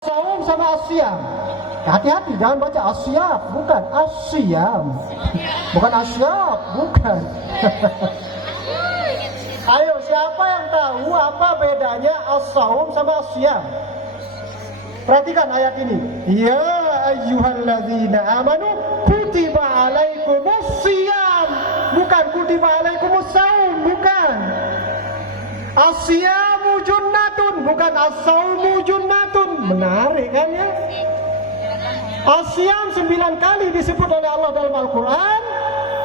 Saum sama asyam. Hati-hati, jangan baca asyaf, bukan asyam. Bukan asyaf, bukan. Ayo, siapa yang tahu apa bedanya as-saum sama asyam? Perhatikan ayat ini. Ya ayyuhalladzina amanu kutiba alaikumus syiyam. Bukan kutiba alaikumus saum, bukan. Asyamu junnatun, bukan as-saumu junnatun. Menarik kan ya? Asyam 9 kali disebut oleh Allah dalam Al-Quran,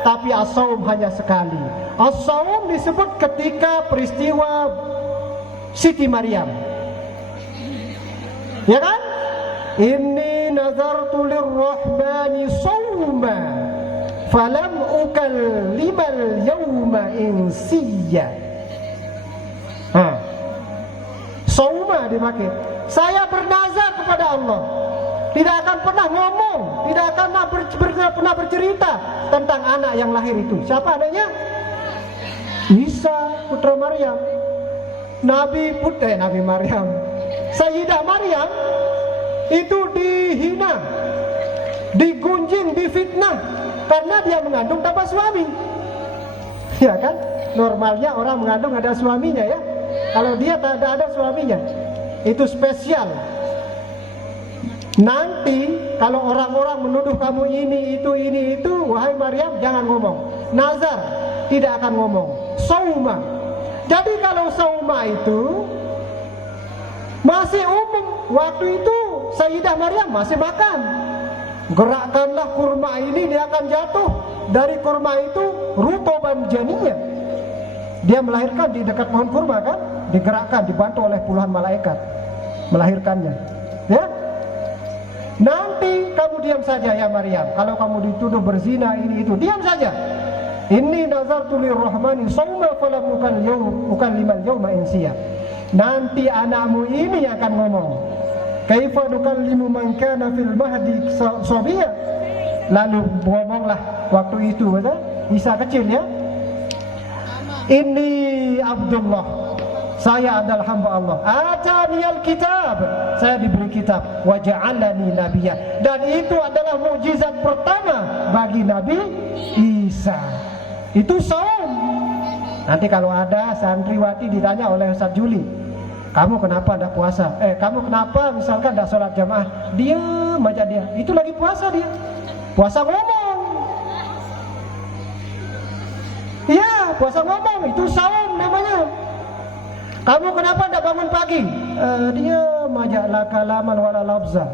tapi as-saum hanya sekali. As-saum disebut ketika peristiwa Siti Maryam, ya kan? Inni nazartu lirrahmani sawma falam ukallimal yawma insiyya. Sauma dipakai. Saya bernazar kepada Allah, tidak akan pernah ngomong, tidak akan pernah bercerita tentang anak yang lahir itu. Siapa adanya? Isa putra Maryam. Nabi Maryam, Sayyidah Maryam itu dihina, digunjing, difitnah karena dia mengandung tanpa suami. Ya kan? Normalnya orang mengandung ada suaminya ya. Kalau dia tak ada suaminya, itu spesial. Nanti kalau orang-orang menuduh kamu ini itu, wahai Maryam jangan ngomong. Nazar, tidak akan ngomong. Sauma. Jadi kalau sauma itu masih umum. Waktu itu Sayyidah Maryam masih makan. Gerakkanlah kurma ini, dia akan jatuh. Dari kurma itu rutoban janiyah. Dia melahirkan di dekat pohon kurma kan? Digerakkan, dibantu oleh puluhan malaikat melahirkannya. Ya? Nanti kamu diam saja ya Maryam. Kalau kamu dituduh berzina ini itu, diam saja. Inni nazartu lirrahmani sawma falam ukallimal yawma insiyya. Nanti anakmu ini akan ngomong. Kaifa nukallimu man kana fil mahdi sabiyya. Lalu ngomonglah waktu itu, betul? Isa kecil ya. Inni Abdullah, saya adalah hamba Allah. Ataniyal kitab, saya diberi kitab. Wa ja'alani nabiyya, dan itu adalah mukjizat pertama bagi Nabi Isa. Itu saum. Nanti kalau ada santriwati ditanya oleh Ustaz Juli, kamu kenapa tidak puasa? Kamu kenapa misalkan tidak sholat jamaah? Diam aja dia. Itu lagi puasa dia. Puasa ngomong. Iya, puasa ngomong, itu saum namanya. Kamu kenapa tidak bangun pagi? Dia majalah kalaman wala labza.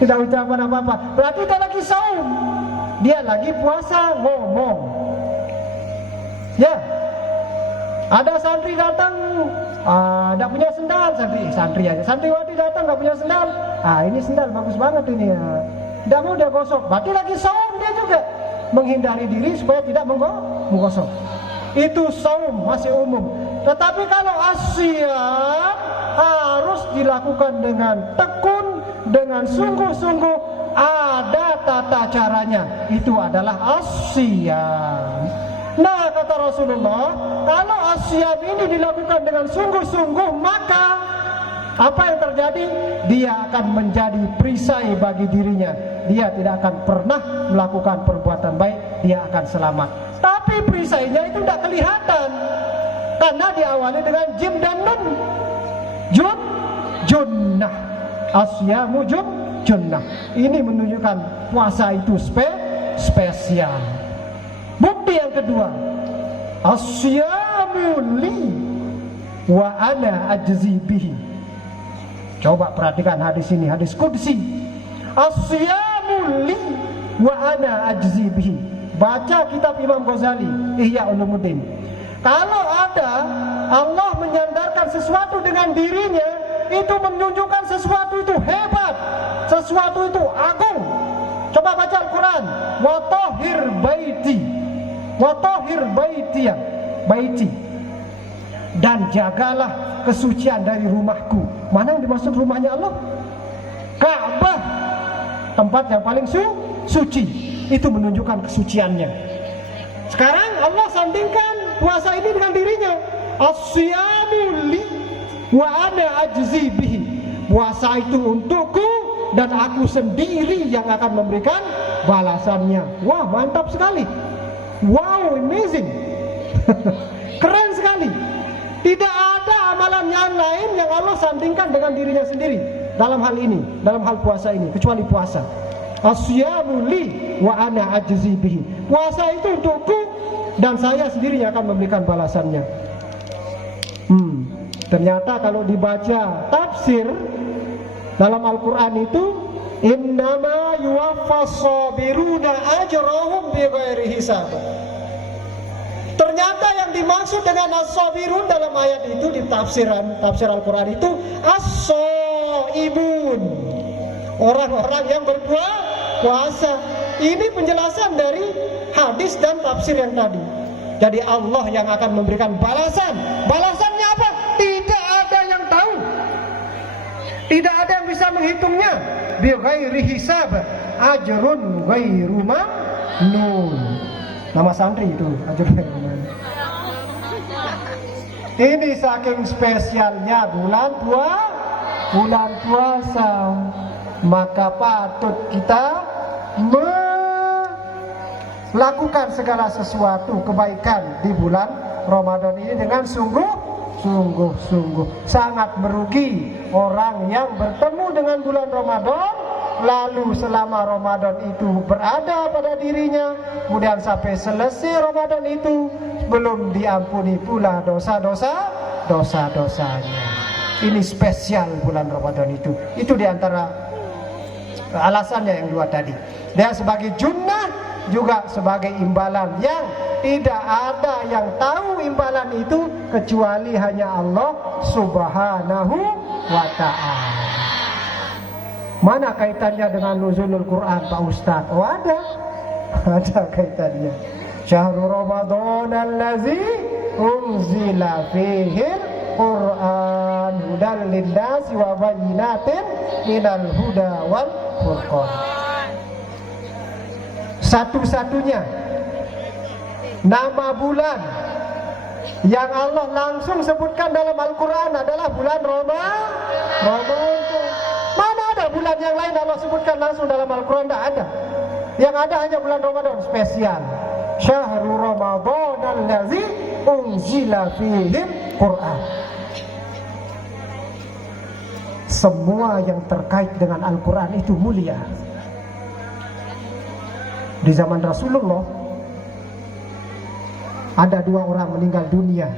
Tidak ucapan apa-apa. Berarti dia lagi saum. Dia lagi puasa ngomong. Ya. Ada santri datang, tidak punya sendal, santri aja. Santriwati datang tidak punya sendal. Ini sendal bagus banget ini ya. Tidak mau dia gosok. Berarti lagi saum dia juga. Menghindari diri supaya tidak menggosok. Itu saum masih umum. Tetapi kalau asyam harus dilakukan dengan tekun, dengan sungguh-sungguh, ada tata caranya. Itu adalah asyam. Nah, kata Rasulullah, kalau asyam ini dilakukan dengan sungguh-sungguh, maka apa yang terjadi? Dia akan menjadi perisai bagi dirinya. Dia tidak akan pernah melakukan perbuatan baik. Dia akan selamat. Tapi perisainya itu tidak kelihatan, karena diawali dengan jim dan nun. Junnah. Asyamu junnah. Ini menunjukkan puasa itu spesial. Bukti yang kedua, asyamu li wa ana ajzi bihi. Coba perhatikan hadis ini, hadis qudsi. Asyamu li wa ana ajzi bihi. Baca kitab Imam Ghazali, Ihya Ulumuddin. Kalau ada Allah menyandarkan sesuatu dengan dirinya, itu menunjukkan sesuatu itu hebat, sesuatu itu agung. Coba baca Al-Quran. Wa tahhir baiti, wa tahhir baiti, dan jagalah kesucian dari rumahku. Mana yang dimaksud rumahnya Allah? Ka'bah, tempat yang paling suci. Itu menunjukkan kesuciannya. Sekarang Allah sandingkan puasa ini dengan dirinya. Asyamu li wa ana ajzi bihi. puasa itu untukku dan aku sendiri yang akan memberikan balasannya. Wah, mantap sekali. Wow, amazing. Keren sekali. Tidak ada amalan yang lain yang Allah sandingkan dengan dirinya sendiri dalam hal ini, dalam hal puasa ini, kecuali puasa. Asyamu li wa ana ajzi bihi. Puasa itu untukku dan saya sendiri yang akan memberikan balasannya. Ternyata kalau dibaca tafsir dalam Al-Quran itu, innama yuwaffas sabiruna ajrahum bighairi hisab. Ternyata yang dimaksud dengan as-sabirun dalam ayat itu di tafsir Al-Quran itu as-shaibun, orang-orang yang berpuasa. Ini penjelasan dari hadis dan tafsir yang tadi. Jadi Allah yang akan memberikan balasan. Balasannya apa? Tidak ada yang tahu. Tidak ada yang bisa menghitungnya. Bi ghairi hisab, ajrun ghairu mamnun. Nama santri itu, ajrun ghairu mamnun. Ini saking spesialnya bulan puasa. Maka patut kita melakukan segala sesuatu kebaikan di bulan Ramadan ini dengan sungguh-sungguh. Sangat merugi orang yang bertemu dengan bulan Ramadan, lalu selama Ramadan itu berada pada dirinya, kemudian sampai selesai Ramadan itu belum diampuni pula dosa-dosanya. Ini spesial bulan Ramadan itu. Itu diantara alasannya yang dua tadi. Dan sebagai junnah, juga sebagai imbalan yang tidak ada yang tahu imbalan itu kecuali hanya Allah Subhanahu wa ta'ala. Mana kaitannya dengan nuzulul Quran, Pak Ustaz? Oh, ada kaitannya. Syahrul Ramadan allazi unzila fihi Quran hudan lin-nasi wa bayyinatin minal huda wal furqan. Satu-satunya nama bulan yang Allah langsung sebutkan dalam Al-Quran adalah bulan Ramadan. Mana ada bulan yang lain Allah sebutkan langsung dalam Al-Quran? Tidak ada. Yang ada hanya bulan Ramadan spesial. Syahrul Ramadan allazi unzila fihi Quran. Semua yang terkait dengan Al-Quran itu mulia. Di zaman Rasulullah ada 2 orang meninggal dunia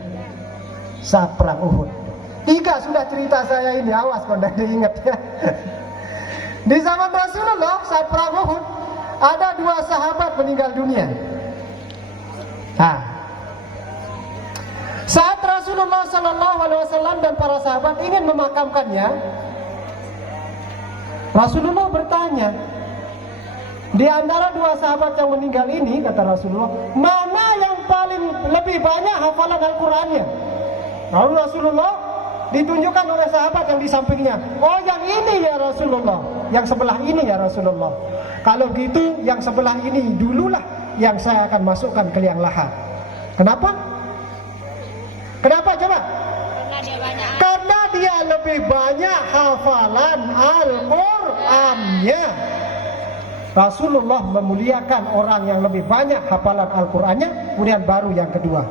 saat perang Uhud. 3 sudah cerita saya ini, awas kalau tidak diingat ya. Di zaman Rasulullah saat perang Uhud ada 2 sahabat meninggal dunia. Saat Rasulullah SAW dan para sahabat ingin memakamkannya, Rasulullah bertanya, di antara 2 sahabat yang meninggal ini, kata Rasulullah, mana yang paling lebih banyak hafalan Al-Qurannya? Lalu Rasulullah ditunjukkan oleh sahabat yang di sampingnya. Oh, yang ini ya Rasulullah, yang sebelah ini ya Rasulullah. Kalau gitu yang sebelah ini dululah yang saya akan masukkan ke liang lahat. Kenapa? Kenapa coba? Karena dia lebih banyak hafalan Al-Qurannya. Rasulullah memuliakan orang yang lebih banyak hafalan Al-Qurannya, kemudian baru yang kedua.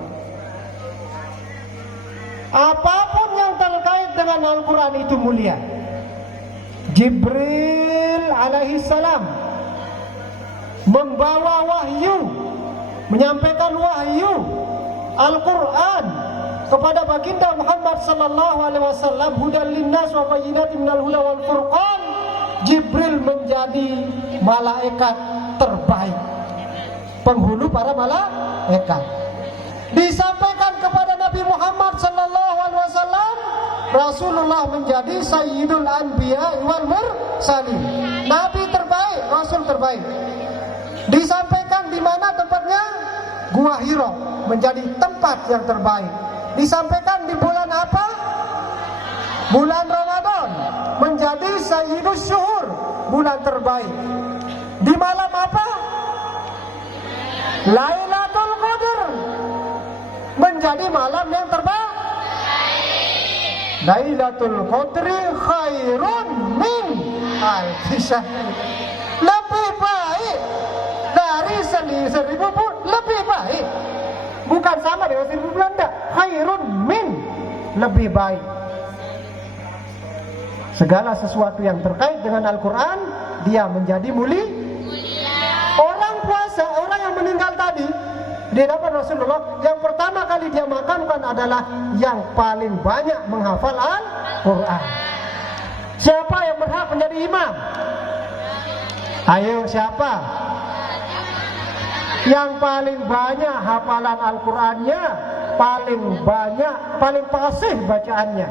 Apapun yang terkait dengan Al-Quran itu mulia. Jibril alaihissalam membawa wahyu, menyampaikan wahyu Al-Quran kepada baginda Muhammad sallallahu alaihi wasallam, hudan linnas wa bayyinatin minal huda wal furqan. Jibril menjadi malaikat terbaik, penghulu para malaikat. Disampaikan kepada Nabi Muhammad sallallahu alaihi wasallam, Rasulullah menjadi sayyidul anbiya wal mursalin, nabi terbaik, rasul terbaik. Disampaikan di mana tempatnya? Gua Hira menjadi tempat yang terbaik. Disampaikan di bulan apa? Bulan Ramadan menjadi sayyidus syuhur, bulan terbaik. Di malam apa? Lailatul Qadar menjadi malam yang terbaik. Lailatul Qadri khairun Bisa. Lebih baik dari 1000 pun lebih baik. Bukan sama dengan 1000 Belanda. Khairun min, lebih baik. Segala sesuatu yang terkait dengan Al-Quran, dia menjadi mulia. Orang puasa, orang yang meninggal tadi, di hadapan Rasulullah, yang pertama kali dia makamkan adalah yang paling banyak menghafal Al-Quran. Siapa yang berhak menjadi imam? Ayo, siapa? Yang paling banyak hafalan Al-Qurannya, paling banyak, paling fasih bacaannya.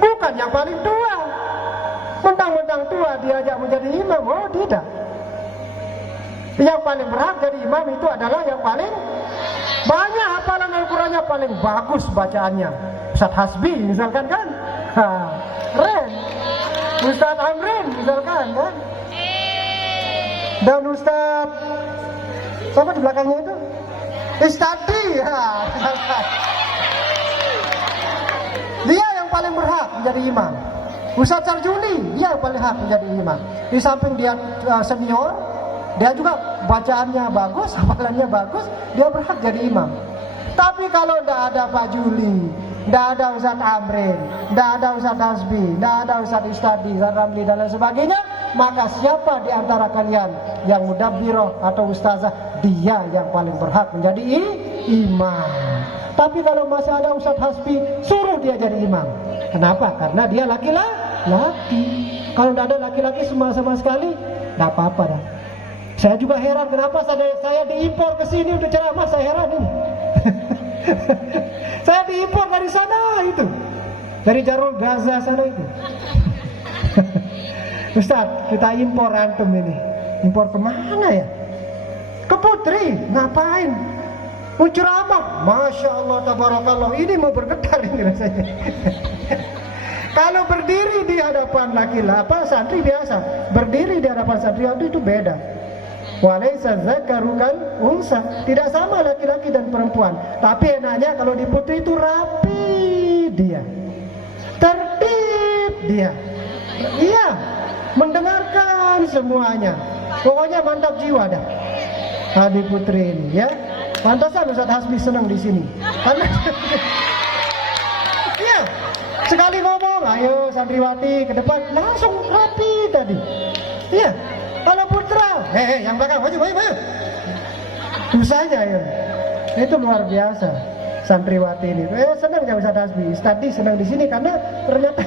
Bukan yang paling tua. Mentang-mentang tua diajak menjadi imam. Oh, tidak. Yang paling berhak jadi imam itu adalah yang paling banyak hafalan Al-Qurannya, paling bagus bacaannya. Ustadz Hasbi misalkan kan, keren. Ustadz Amrin misalkan kan, dan Ustadz siapa di belakangnya itu? Istadi, ya, misalkan. Dia yang paling berhak menjadi imam. Ustadz Sarjuli, dia yang paling berhak menjadi imam. Di samping dia senior, dia juga bacaannya bagus, hafalannya bagus, dia berhak jadi imam. Tapi kalau tidak ada Pak Juli, tidak ada Ustadz Amrin, tidak ada Ustadz Hasbi, tidak ada Ustadz Istadi, Ustadz Ramli dan lain sebagainya, maka siapa di antara kalian yang mudabbirah atau ustazah, dia yang paling berhak menjadi imam. Tapi kalau masih ada Ustadz Hasbi, suruh dia jadi imam. Kenapa? Karena dia laki-laki. Kalau tidak ada laki-laki sama sekali, tidak apa-apa dah. Saya juga heran kenapa saya diimpor ke sini untuk ceramah, saya heran ini. Saya diimpor dari sana itu, dari Jarul Gaza sana itu. Ustaz, kita impor antum ini. Impor kemana ya? Ke Putri, ngapain? Mau ceramah, Masya Allah, tabarakallah. Ini mau bergetar ini rasanya. Kalau berdiri di hadapan laki-laki, santri biasa, berdiri di hadapan santri itu beda. Walaysa dzakaru kal unsa, tidak sama laki-laki dan perempuan. Tapi enaknya kalau di Putri itu rapi dia, tertib dia, iya, mendengarkan semuanya. Pokoknya mantap jiwa dah. Di Putri ini ya. Pantasan Ustadz Hasbi senang di sini. Iya. Sekali ngomong, ayo santriwati ke depan, langsung rapi tadi. Iya. Kalau putra, yang belakang maju. Usahanya ya. Itu luar biasa santriwati ini. Senang ya Ustadz Hasbi. Tadi senang di sini karena ternyata